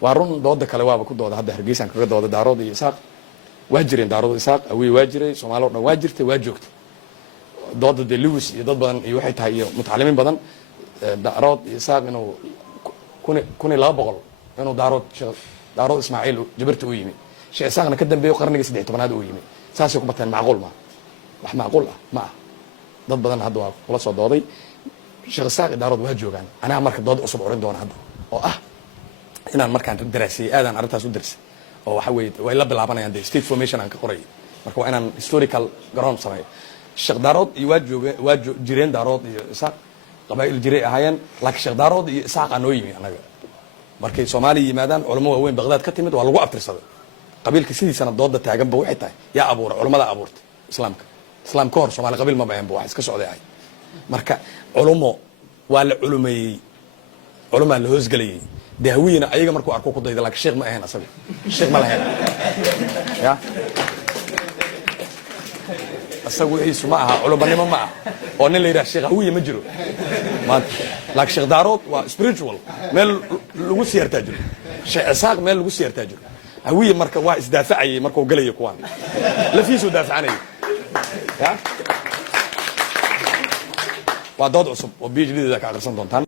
waa run dooda kale waaba ku dooda hadda hargeysan kaga dooda daarood iyo isaaq waa jireen daarood isaaq awey waa jiray Soomaali oo dhan waa jirtay waa joogtay dooda de Lewis iyo dad badan iyo waxay tahay iyo mutacalimiin badan daarood iyo isaaq inuu kun iyo 200 inuu daarood Ismaaciil Jabarta u yimi Sheekh Isaaqna ka dambeeyo qarniga 13aad u yimi saasay ku bataan macquul ma wax macquul ah ma dad badan hadda waa kula soo dooday Sheekh Isaaq daarood waa joogaan anaga marka dood cusub oran doona hadda oo inaan markaan daraasay aadan arintaas u darsay oo waxa weey way la bilaabanayaan state formation aan ka qoray marka waa inaan historical ground sameeyo Sheekh daarood iyo waa jireen daarood iyo isaaq qabaa'il jiray ahaayeen laakiin Sheekh daarood iyo isaaq aan oo yimi anaga markay Soomaaliya yimaadaan culimo waaweyn Baghdad ka timid waa lagu abtirsaday qabiilka sidiisana dooda taagan ba waxay tahay yaa abuur culimada abuurtay islaamka hor Soomaali qabiil ma baahan wax iska socday ay marka culimo waa la culumeeyay culimo la hoos galay dahwiyana ayaga markuu arko ku dayda laakiin sheekh ma ahayn asaga sheekh ma lahayn ya asagu isu ma aha culubanimo ma aha oo nin la yiraahdo sheekh hawiye ma jiro maanta laakiin Sheekh daarood waa spiritual meel lagu siyaartaa jiro Sheekh Isaaq meel lagu siyaartaa jiro hawiye marka waa isdaafacay markuu galay kuwan la fiiso daafacanay ya waa dood cusub oo PhD ka aqrisan doontaan